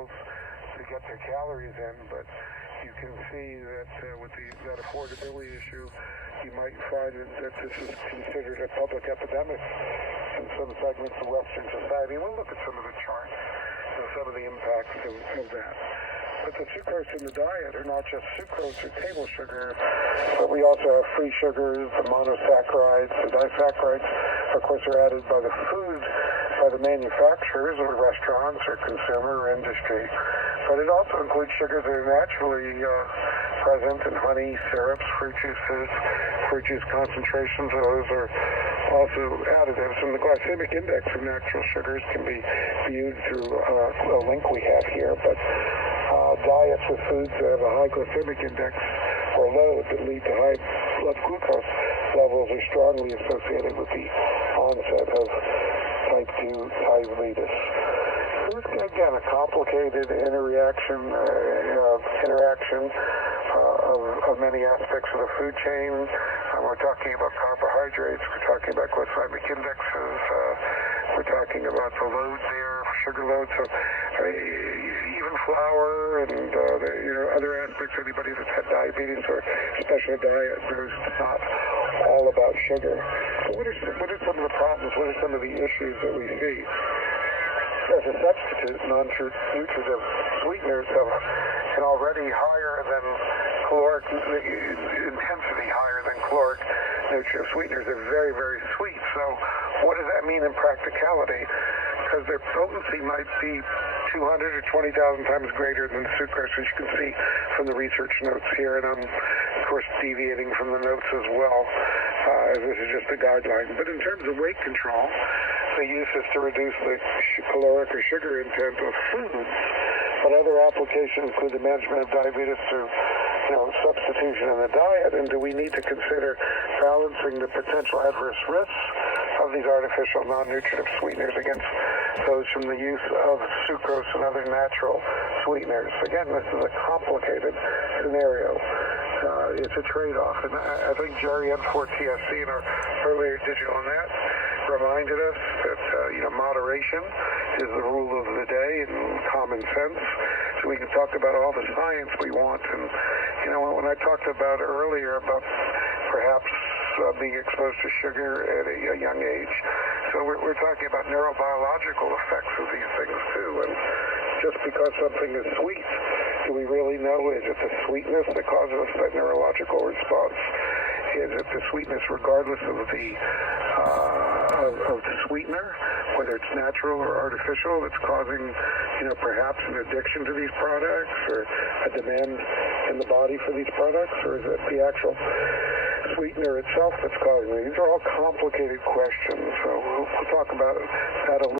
meals to get their calories in, but you can see that with that affordability issue, you might find that this is considered a public epidemic in some segments of Western society. We'll look at some of the charts and some of the impacts of that. But the sucrose in the diet are not just sucrose or table sugar, but we also have free sugars, the monosaccharides, the disaccharides, of course, are added by the food, by the manufacturers or restaurants or consumer industry. But it also includes sugars that are naturally present in honey, syrups, fruit juice concentrations. Those are also additives. And the glycemic index of natural sugars can be viewed through a link we have here. But diets with foods that have a high glycemic index or load that lead to high blood glucose levels are strongly associated with the onset of type 2 diabetes. So it's, again, a complicated interaction of many aspects of the food chain. We're talking about carbohydrates, we're talking about glycemic indexes, we're talking about the load there, sugar load. So even flour and other aspects, anybody that's had diabetes or special diet knows it's not all about sugar. So what are some of the problems? What are some of the issues that we see? As a substitute, non-nutritive sweeteners have an already higher than caloric intensity, higher than caloric nutritive sweeteners. They're very, very sweet. So what does that mean in practicality? Because their potency might be 200 or 20,000 times greater than sucrose, as you can see from the research notes here. And I'm, of course, deviating from the notes as well, as this is just a guideline. But in terms of weight control, the use is to reduce the caloric or sugar intent of foods. But other applications include the management of diabetes through substitution in the diet. And do we need to consider balancing the potential adverse risks of these artificial non-nutritive sweeteners against those from the use of sucrose and other natural sweeteners? Again, this is a complicated scenario. It's a trade-off. And I think Jerry N4TSC in our earlier Digital Net reminded us that moderation is the rule of the day and common sense. So we can talk about all the science we want. And when I talked about earlier about perhaps being exposed to sugar at a young age, so we're talking about neurobiological effects of these things too. And just because something is sweet, do we really know, is it the sweetness that causes that neurological response? Is it the sweetness regardless of the sweetener, whether it's natural or artificial, that's causing perhaps an addiction to these products or a demand in the body for these products? Or is it the actual sweetener itself that's causing it? These are all complicated questions, so we'll talk about that a little